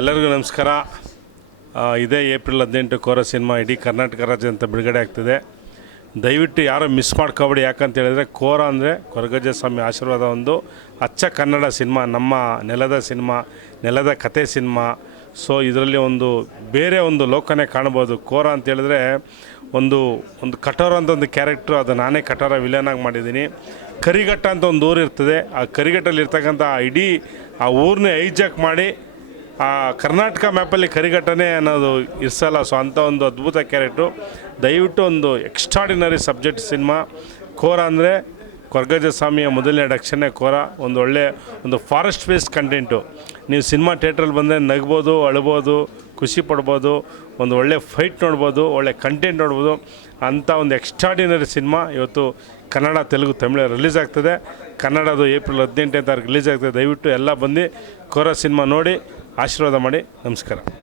ಎಲ್ಲರಿಗೂ ನಮಸ್ಕಾರ. ಇದೇ ಏಪ್ರಿಲ್ 18 ಕೋರ ಸಿನಿಮಾ ಇಡೀ ಕರ್ನಾಟಕ ರಾಜ್ಯಾದ್ಯಂತ ಬಿಡುಗಡೆ ಆಗ್ತಿದೆ. ದಯವಿಟ್ಟು ಯಾರು ಮಿಸ್ ಮಾಡ್ಕೊಬೇಡಿ. ಯಾಕಂತ ಹೇಳಿದ್ರೆ ಕೋರ ಅಂದರೆ ಕೊರಗಜ್ಜ ಸ್ವಾಮಿ ಆಶೀರ್ವಾದ ಒಂದು ಅಚ್ಚ ಕನ್ನಡ ಸಿನಿಮಾ, ನಮ್ಮ ನೆಲದ ಸಿನಿಮಾ, ನೆಲದ ಕತೆ ಸಿನಿಮಾ. ಸೊ ಇದರಲ್ಲಿ ಒಂದು ಬೇರೆ ಒಂದು ಲೋಕನೇ ಕಾಣ್ಬೋದು. ಕೋರ ಅಂತ ಹೇಳಿದ್ರೆ ಒಂದು ಕಠೋರ ಅಂತ ಒಂದು ಕ್ಯಾರೆಕ್ಟ್ರು, ಅದು ನಾನೇ ಕಠೋರ ವಿಲನಾಗಿ ಮಾಡಿದ್ದೀನಿ. ಕರಿಘಟ್ಟ ಅಂತ ಒಂದು ಊರು ಇರ್ತದೆ. ಆ ಕರಿಘಟ್ಟಲ್ಲಿ ಇರ್ತಕ್ಕಂಥ ಇಡೀ ಆ ಊರನ್ನೇ ಹೈಜಾಕ್ ಮಾಡಿ ಆ ಕರ್ನಾಟಕ ಮ್ಯಾಪಲ್ಲಿ ಕರಿಘಟ್ಟನೇ ಅನ್ನೋದು ಇರ್ಸಲ್ಲ. ಸೊ ಅಂಥ ಒಂದು ಅದ್ಭುತ ಕ್ಯಾರೆಕ್ಟ್ರು. ದಯವಿಟ್ಟು ಒಂದು ಎಕ್ಸ್ಟ್ರಾಡಿನರಿ ಸಬ್ಜೆಕ್ಟ್ ಸಿನಿಮಾ. ಕೋರ ಅಂದರೆ ಕೊರಗಜ್ಜ ಸ್ವಾಮಿಯ ಮೊದಲನೇ ಅಕ್ಷರನೇ ಕೋರ. ಒಂದು ಫಾರೆಸ್ಟ್ ಬೇಸ್ಡ್ ಕಂಟೆಂಟು. ನೀವು ಸಿನಿಮಾ ಥಿಯೇಟ್ರಲ್ಲಿ ಬಂದರೆ ನಗ್ಬೋದು, ಅಳ್ಬೋದು, ಖುಷಿ ಪಡ್ಬೋದು, ಒಂದು ಒಳ್ಳೆ ಫೈಟ್ ನೋಡ್ಬೋದು, ಒಳ್ಳೆ ಕಂಟೆಂಟ್ ನೋಡ್ಬೋದು. ಅಂಥ ಒಂದು ಎಕ್ಸ್ಟ್ರಾಡಿನರಿ ಸಿನಿಮಾ ಇವತ್ತು ಕನ್ನಡ, ತೆಲುಗು, ತಮಿಳು ರಿಲೀಸ್ ಆಗ್ತದೆ. ಕನ್ನಡದು ಏಪ್ರಿಲ್ 18ನೇ ತಾರೀಕು ರಿಲೀಸ್ ಆಗ್ತದೆ. ದಯವಿಟ್ಟು ಎಲ್ಲ ಬಂದು ಕೋರ ಸಿನಿಮಾ ನೋಡಿ ಆಶೀರ್ವಾದ ಮಾಡಿ. ನಮಸ್ಕಾರ.